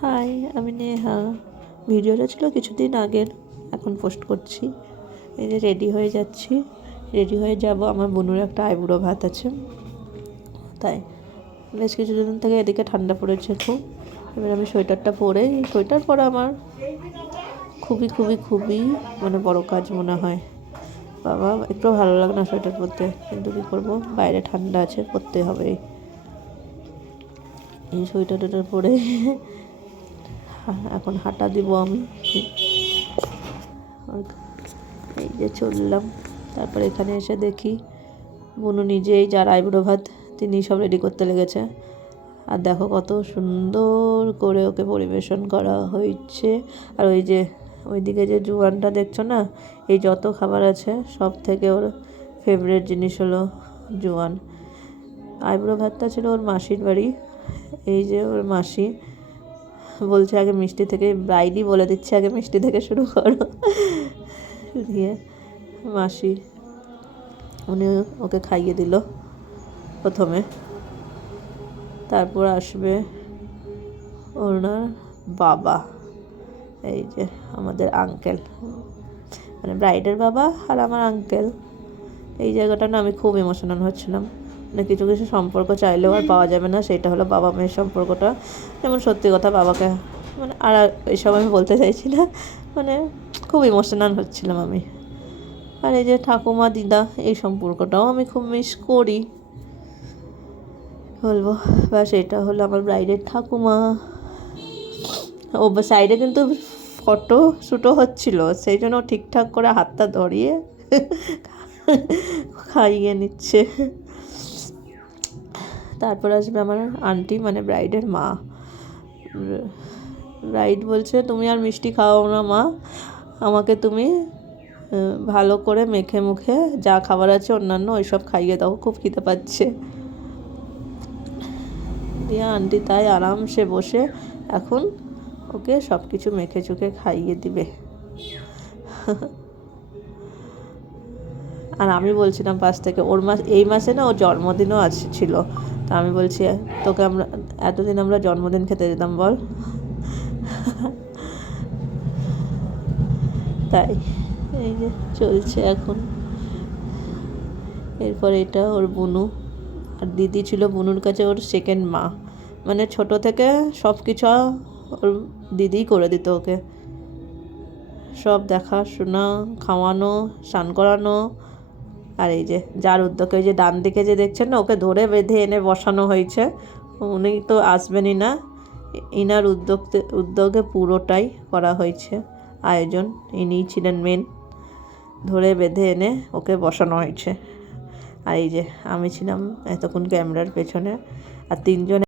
High, আমি নেহা। ভিডিওটা ছিল কিছুদিন আগের, এখন পোস্ট করছি। এই যে রেডি হয়ে যাচ্ছি, রেডি হয়ে যাব। আমার বোনের একটা আইবুড়ো ভাত আছে, তাই বেশ কিছুদিন থেকে এদিকে ঠান্ডা পড়েছে খুব। এবার আমি সোয়েটারটা পরে, সোয়েটার পরা আমার খুবই খুবই খুবই মানে বড় কাজ মনে হয়। বাবা, একটু ভালো লাগে না সোয়েটার পরতে, কিন্তু কী করবো, বাইরে ঠান্ডা আছে, পরতে হবে। এই সোয়েটার পরে এখন হাঁটা দিব আমি। এই যে চললাম। তারপর এখানে এসে দেখি বুনু নিজেই, যার আইবুড়ো ভাত, তিনি সব রেডি করতে লেগেছে। আর দেখো কত সুন্দর করে ওকে পরিবেশন করা হয়েছে। আর ওই যে ওইদিকে যে জোয়ানটা দেখছো না, এই যত খাবার আছে সব থেকে ওর ফেভারিট জিনিস হলো জোয়ান। আইবুড়ো ভাতটা ছিল ওর মাসির বাড়ি। এই যে ওর মাসি বলছে আগে মিষ্টি থেকে, ব্রাইডই বলে দিচ্ছে আগে মিষ্টি থেকে শুরু করো। দিয়ে মাসি উনি ওকে খাইয়ে দিল প্রথমে। তারপর আসবে ওনার বাবা, এই যে আমাদের আঙ্কেল, মানে ব্রাইডের বাবা আর আমার আঙ্কেল। এই জায়গাটা না আমি খুব ইমোশনাল হচ্ছিলাম। মানে কিছু কিছু সম্পর্ক চাইলেও আর পাওয়া যাবে না, সেটা হলো বাবা মেয়ের সম্পর্কটা। যেমন সত্যি কথা, বাবাকে মানে আর এইসব আমি বলতে চাইছি না, মানে খুব ইমোশনাল হচ্ছিলাম আমি। আর এই যে ঠাকুমা দিদা, এই সম্পর্কটাও আমি খুব মিস করি, বলবো। ব্যাস, এটা হলো আমার ব্রাইডের ঠাকুমা। ও সাইডে কিন্তু ফটো শ্যুটও হচ্ছিল, সেই জন্য ঠিকঠাক করে হাতটা ধরিয়ে খাইয়ে নিচ্ছে। তারপর আসবে আমার আন্টি, মানে ব্রাইডের মা। ব্রাইড বলছে, তুমি আর মিষ্টি খাও না মা, আমাকে তুমি ভালো করে মেখে মুখে যা খাবার আছে অন্যান্য ওইসব খাইয়ে দাও, খুব খিদে পাচ্ছে। দিয়ে আন্টি তাই আরামসে বসে এখন ওকে সব কিছু মেখে চুখে খাইয়ে দিবে। আর আমি বলছিলাম পাশ থেকে, ওর এই মাসে না ওর জন্মদিনও ছিল। তা আমি বলছি, তোকে আমরা এতদিন আমরা জন্মদিন খেতে যেতাম বল। তাই এই যে চলছে এখন। এরপর এটা ওর বুনু, আর দিদি ছিল বুনুর কাছে ওর সেকেন্ড মা। মানে ছোট থেকে সব কিছু ওর দিদিই করে দিত ওকে, সব দেখাশোনা, খাওয়ানো, স্নান করানো। আর এই যে যার উদ্যোগে, ওই যে ডান দিকে যে দেখছেন না, ওকে ধরে বেঁধে এনে বসানো হয়েছে। উনি তো আসবেনই না, ইনার উদ্যোগে পুরোটাই করা হয়েছে আয়োজন। ইনিই ছিলেন মেন, ধরে বেঁধে এনে ওকে বসানো হয়েছে। আর এই যে আমি ছিলাম এতক্ষণ ক্যামেরার পেছনে, আর তিনজনে